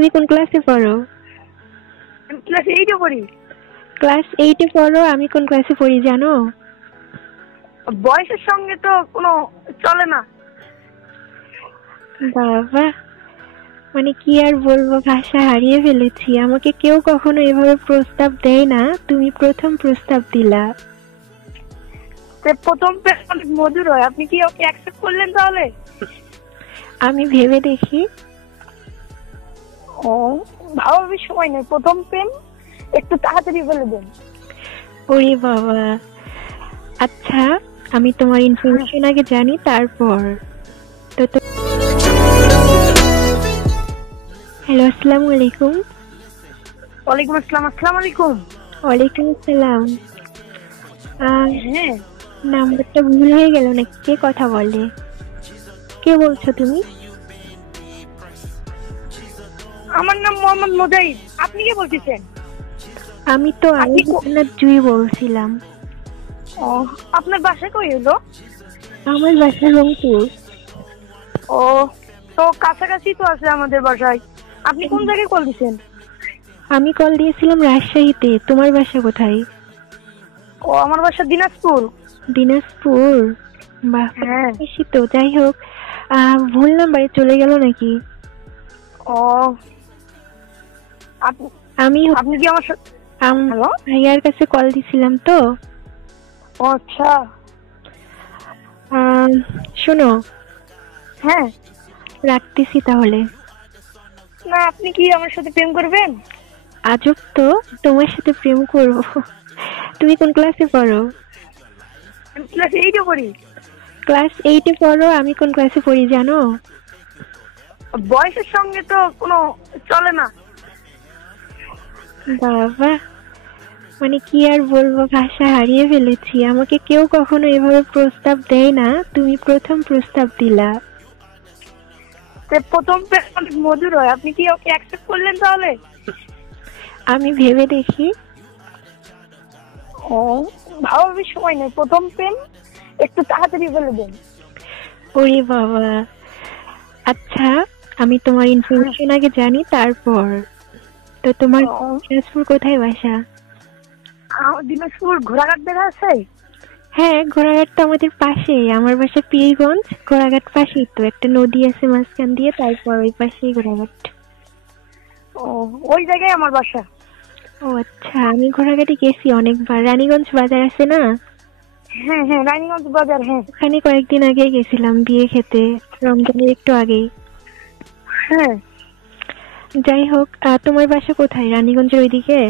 তুমি কোন ক্লাসে পড়ো? আমি ক্লাস 8 এ পড়ি। ক্লাস 8 এ পড়ো, আমি কোন ক্লাসে পড়ি জানো? বয়সের সঙ্গে তো কোনো চলে না। বাবা, মানে কি আর বলবো, ভাষা হারিয়ে ফেলেছি। আমাকে কেউ কখনো এভাবে প্রস্তাব দেয় না, তুমি প্রথম প্রস্তাব দিলা। প্রথম অনেক মধুর হয়, আপনি কি ওকে অ্যাকসেপ্ট করলেন তাহলে? আমি ভেবে দেখি। ও, ভাবার সময় নেই, প্রথম প্রেম একটু তাড়াতাড়ি বলে দেন। ওরে বাবা, আচ্ছা আমি তোমার ইনফরমেশন আগে জানি তারপর। তো হ্যালো, আসসালামু আলাইকুম। ওয়ালাইকুম আসসালাম। আসসালামু আলাইকুম। ওয়ালাইকুম আসসালাম। হ্যাঁ, নাম্বারটা ভুল হয়ে গেল নাকি? কে কথা বলে? কে বলছো তুমি? আমার নাম মোহাম্মদ মুজাহিদ। আপনি কে বলতেছেন? আমি তো জুই বলছিলাম। ও, আপনার বাসা কই হলো? আমার বাসা রংপুর। ও, তো কাছাকাছি তো আছে আমাদের বাসায়। আপনি কোন জায়গায় কল দিছেন? আমি কল দিয়েছিলাম রাজশাহীতে। তোমার বাসা কোথায়? ও, আমার বাসা দিনাজপুর। দিনাজপুর? বাহ, হ্যাঁ। বেশি তো। যাই হোক, ভুল নাম্বারে চলে গেল নাকি? ও, আপনি কি আমার হ্যালো? ভাইয়ার কাছে কল দিছিলাম তো। ও আচ্ছা। শোনো, হ্যাঁ, রাখতেছি তাহলে। না, আপনি কি আমার সাথে প্রেম করবেন? আজব তো, তোমার সাথে প্রেম করব? তুমি কোন ক্লাসে পড়ো? আমি ক্লাস 8 এ পড়ি। ক্লাস 8 এ পড়ো, আমি কোন ক্লাসে পড়ি জানো? বয়সের সঙ্গে তো কোনো চলে না। বাবা, মানে কি আর বলবো, ভাষা হারিয়ে ফেলেছি। আমাকে কেউ কখনো এভাবে প্রস্তাব দেয় না, তুমি প্রথম প্রস্তাব দিলা। প্রথম প্রেম অনেক মধুর হয়, আপনি কি ওকে অ্যাকসেপ্ট করলেন তাহলে? আমি ভেবে দেখি। ও, ভাবার সময় নেই, প্রথম প্রেম একটু তাড়াতাড়ি বলে দেন। ওরে বাবা, আচ্ছা আমি তোমার ইনফরমেশন আগে জানি তারপর। তো তোমার দিনাজপুর কোথায় বাসা? দিনাজপুর ঘোড়াঘাট দেখা আছে? হ্যাঁ, ঘোড়াঘাট তো আমাদের পাশেই। আমার বাসা পীরগঞ্জ, ঘোড়াঘাট পাশেই তো। একটা নদী আছে মাঝখান দিয়ে, তারপর ওই পাশেই ঘোড়াঘাট। ও, ওই জায়গায় আমার বাসা। ও আচ্ছা, আমি ঘোড়াঘাটে গেছি অনেকবার। রানীগঞ্জ বাজার আছে না? হ্যাঁ হ্যাঁ, রানীগঞ্জ বাজার। হ্যাঁ, ওখানে কয়েকদিন আগে গেছিলাম বিয়ে খেতে, রমজানের একটু আগেই। হ্যাঁ। যাই হোক, তোমার বাসা কোথায়? রানীগঞ্জের ওইদিকে?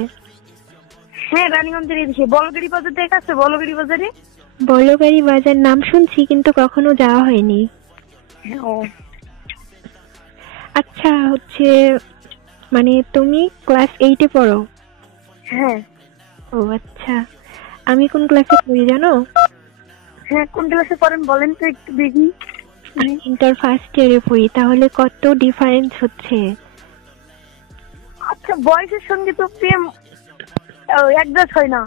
হ্যাঁ, রানীগঞ্জের এদিকে বলগাড়ি বাজার দেখা আছে? বলগাড়ি বাজারে। বলগাড়ি বাজার নাম শুনছি, কিন্তু কখনো যাওয়া হয়নি। ও আচ্ছা, হচ্ছে মানে তুমি ক্লাস 8 এ পড়ো? হ্যাঁ। ও আচ্ছা, আমি কোন ক্লাসে পড়ি জানো? হ্যাঁ, কোন ক্লাসে পড়েন বলেন তো একটু দেখি। ইন্টার ফার্স্ট ইয়ারে পড়ি। তাহলে কত ডিফারেন্স হচ্ছে। আচ্ছা, বয়সের সঙ্গে তো প্রেম অ্যাডজাস্ট হয় না।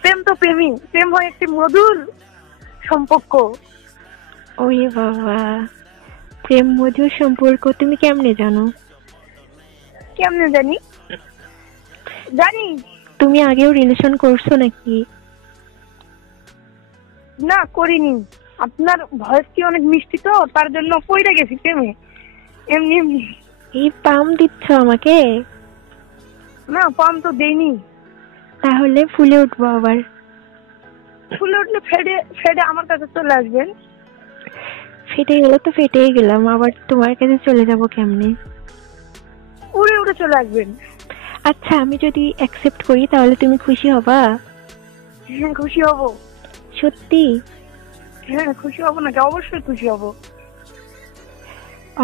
প্রেম তো প্রেমই, প্রেম হয় একটি মধুর সম্পর্ক। ওরে বাবা, প্রেম মধুর সম্পর্ক তুমি কেমনে জানো? কেমনে জানি? জানি। তুমি আগেও রিলেশন করছো নাকি? না, করিনি। আপনার ভয়েস কি অনেক মিষ্টি, তো তার জন্য পইড়া গেছি প্রেমে, এমনি এমনি। এই পাম দিচ্ছ আমাকে? না, পাম তো দেইনি। তাহলে ফুলে উঠবো আবার। ফুলে উঠলে ফেডে ফেডে আমার কাছে চলে আসবেন। ফেটে গেলে তো ফেটেই গেলাম, আবার তোমার কাছে চলে যাব কেমনে? উড়ে উড়ে চলে আসবেন। আচ্ছা, আমি যদি অ্যাকসেপ্ট করি তাহলে তুমি খুশি হবা? হ্যাঁ, খুশি হব। সত্যি? হ্যাঁ, খুশি হব নাকি? অবশ্যই খুশি হব।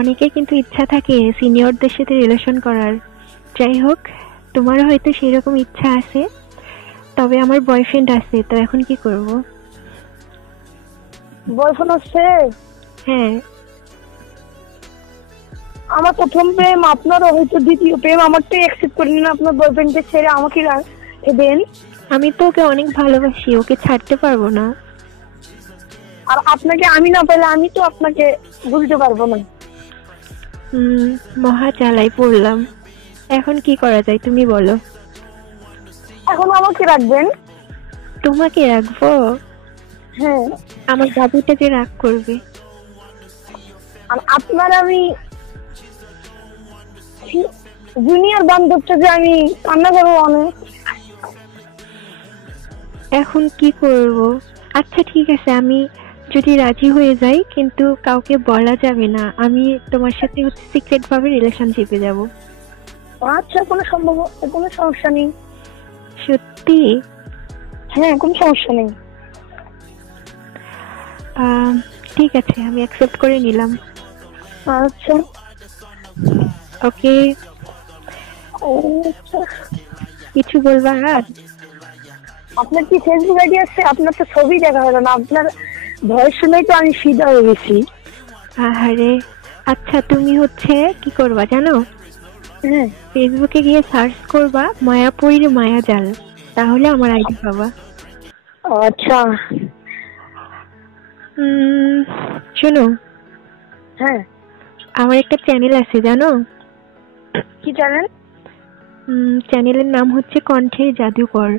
অনেকের কিন্তু ইচ্ছা থাকে সিনিয়রদের সাথে রিলেশন করার। যাই হোক, তোমারও হয়তো সেরকম ইচ্ছা আছে। তবে আমার বয়ফ্রেন্ড আছে, তো এখন কি করব? বয়ফ্রেন্ড আছে? হ্যাঁ। আমার প্রথম প্রেম, আপনারও হয়তো দ্বিতীয় প্রেম। আমারটাই অ্যাকসেপ্ট করে নিন, আপনার বয়ফ্রেন্ডকে ছেড়ে আমাকে দেন। আমি তো ওকে অনেক ভালোবাসি, ওকে ছাড়তে পারবো না। আর আপনাকে আমি না পেলে আমি তো আপনাকে ভুলতে পারবো না। মহা জ্বালায় পড়লাম। এখন কি করা যায় তুমি বলো? এখন আমাকে রাখবেন? তোমাকে রাখবো? হ্যাঁ। আমার বাবুটা যে রাগ করবে। আর আপনার আমি জুনিয়র বান্ধবটা যে আমি কান্না করবো অনেক। এখন কি করব? আচ্ছা ঠিক আছে, আমি যদি রাজি হয়ে যাই, কিন্তু কাউকে বলা যাবে না। আমি তোমার সাথে হচ্ছে সিক্রেট ভাবে রিলেশনশিপে যাব। আচ্ছা, কোনো সমস্যা নেই। সত্যি? হ্যাঁ, কোনো সমস্যা নেই। ঠিক আছে, আমি অ্যাকসেপ্ট করে নিলাম। আচ্ছা, ওকে। কিছু বলবা আর? আপনার কি ফেসবুক আইডি আছে? আপনার তো ছবি দেখা হলো না, আপনার ভয়েস শুনেই তো আমি ফিদা হয়ে গেছি। আহারে, আচ্ছা তুমি হচ্ছে কি করবা জানো? ফেসবুকে গিয়ে সার্চ করবা মায়াপুরীর মায়াজাল, তাহলে আমার আইডি পাবা। আচ্ছা। শোনো, হ্যাঁ, আমার একটা চ্যানেল আছে জানো? কি চ্যানেল? চ্যানেলের নাম হচ্ছে কণ্ঠের জাদুকর।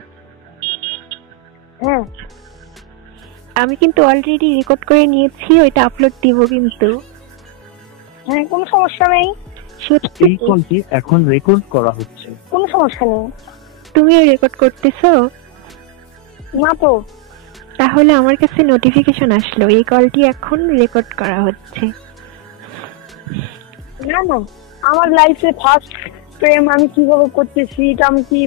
হ্যাঁ, আমি কিন্তু অলরেডি রেকর্ড করে নিয়েছি, ওইটা আপলোড দিব কিন্তু। হ্যাঁ, কোনো সমস্যা নেই। সত্যি? এই কলটি এখন রেকর্ড করা হচ্ছে। কোনো সমস্যা নেই। তুমিও রেকর্ড করতেছো? না তো। তাহলে আমার কাছে নোটিফিকেশন আসলো এই কলটি এখন রেকর্ড করা হচ্ছে। না না, আমার লাইফে ফার্স্ট প্রেম আমি কিভাবে করতেছি এটা আমি কি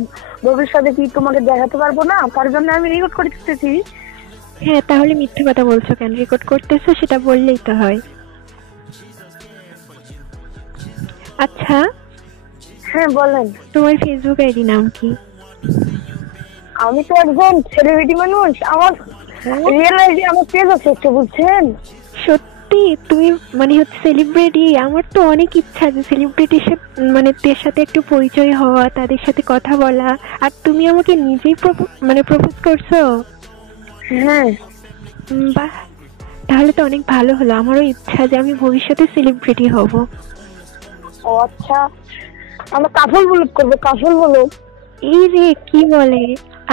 ভবিষ্যতে কি তোমাকে দেখাতে পারবো না? তার জন্য আমি রেকর্ড করতেছি। হ্যাঁ, তাহলে মিথ্যে কথা বলছো কেন? রেকর্ড করতেছো সেটা বললেই তো হয়। আচ্ছা। হ্যাঁ, বলেন। তোমার ফেসবুক আইডি নাম কি? আমি তো একজন সেলিব্রিটি মানুষ, আমার রিয়েল আইডি আমার পেজ আছে একটা, বুঝছেন? সত্যি? তুমি মানে হচ্ছে সেলিব্রিটি? আমার তো অনেক ইচ্ছা যে সেলিব্রিটির সাথে মানে দের সাথে একটু পরিচয় হওয়া, তাদের সাথে কথা বলা। আর তুমি আমাকে নিজেই প্রপোজ করছো? হ্যাঁ। বাহ, তাহলে তো অনেক ভালো হলো। আমারও ইচ্ছা যে আমি ভবিষ্যতে সেলিব্রিটি হব। ও আচ্ছা, আমরা কাফল ব্লগ করবো, কাফল ব্লগ। এই রে, কি বলে?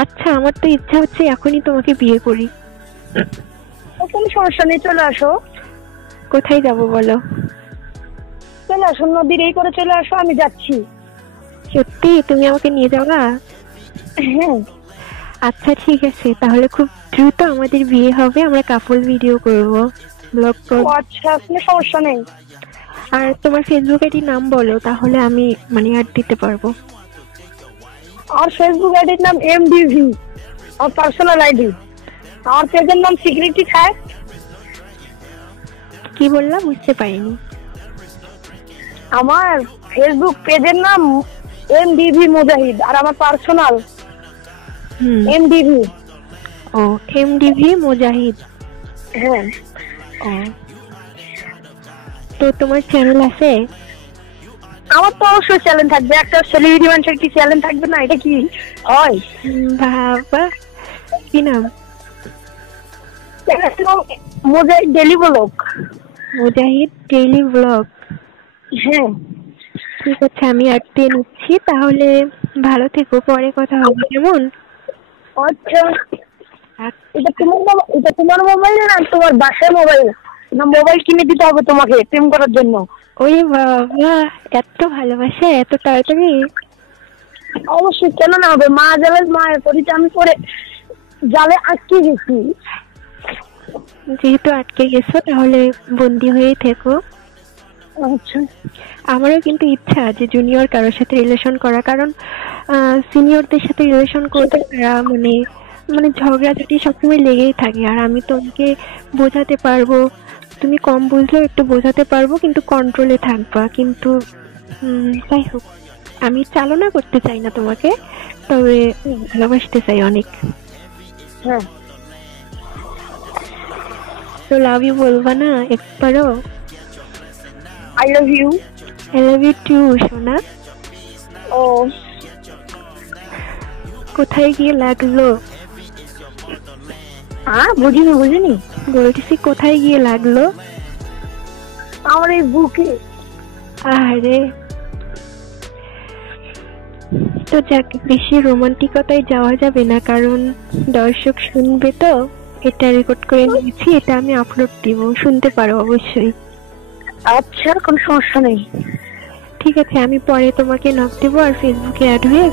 আচ্ছা, আমার তো ইচ্ছা হচ্ছে এখনই তোমাকে বিয়ে করি। কোনো সমস্যা নেই, চলে আসো। কোথায় যাব বলো? চলে আসো, নদীর এই করে চলে আসো, আমি যাচ্ছি। সত্যি? তুমি আমাকে নিয়ে যাবা? হ্যাঁ। আচ্ছা ঠিক আছে, তাহলে খুব দ্রুত আমাদের বিয়ে হবে, আমরা কাপল ভিডিও করব, ব্লগ করব। আচ্ছা, কোনো সমস্যা নেই। আর তোমার ফেসবুক আইডির নাম বলো, তাহলে আমি মানে অ্যাড দিতে পারবো। আমার ফেসবুক আইডির নাম MDV, আমার পার্সোনাল আইডি। আমার পেজের নাম সিকিউরিটি খায়। কি বললাম বুঝতে পারিনি। আমার ফেসবুক পেজের নাম MDV মুজাহিদ, আর আমার পার্সোনাল MDV। ও, MDV মুজাহিদ। হ্যাঁ। ও, তো তোমার চ্যানেল আছে? আমার তো অবশ্যই চ্যানেল থাকবে, একটা সেলিব্রিটি মানুষের কি চ্যানেল থাকবে না? এটা কি হয়? বাবা, কি নাম? মুজাহিদ ডেইলি ব্লগ। মুজাহিদ ডেইলি ব্লগ। হ্যাঁ, ঠিক আছে, আমি অ্যাড দিয়ে নিচ্ছি। তাহলে ভালো থেকো, পরে কথা হবে কেমন? আচ্ছা। এটা তোমার মোবাইল না তোমার বাসার মোবাইল? না, মোবাইল কিনে দিতে হবে তোমাকে প্রেম করার জন্য? ওই বাবা, এত ভালোবাসে এত তাড়াতাড়ি? অবশ্যই, কেন না হবে? মা জালে মায়ের পরিচয় আমি পরে জালে আটকে গেছি। যেহেতু আটকে গেছো, তাহলে বন্দি হয়ে থেকো। আচ্ছা। আমারও কিন্তু ইচ্ছা যে জুনিয়র কারোর সাথে রিলেশন করা, কারণ সিনিয়রদের সাথে রিলেশন করতে তারা মানে ঝগড়াঝাটি সবসময় লেগেই থাকে। আর আমি তোমাকে বোঝাতে পারবো, তুমি কম বুঝলেও একটু বোঝাতে পারবো, কিন্তু কন্ট্রোলে থাকবা। কিন্তু যাই হোক, আমি চালনা করতে চাই না তোমাকে, তবে ভালোবাসতে চাই অনেক। হ্যাঁ। তো লাভ ইউ বলবা না একবারও? I love you. I love you too সোনা। ও, কোথায় গিয়ে লাগলো? বুঝিনি। বলতেছি কোথায় গিয়ে লাগলো? আমার এই বুকে। আরে তো যাক, বেশি রোমান্টিকতায় যাওয়া যাবে না, কারণ দর্শক শুনবে তো। এটা রেকর্ড করে নিয়েছি, এটা আমি আপলোড দিব, শুনতে পারো অবশ্যই। আচ্ছা, কোনো সমস্যা নেই। ঠিক আছে, আমি পরে তোমাকে নক দেবো আর ফেসবুকে অ্যাড হয়ে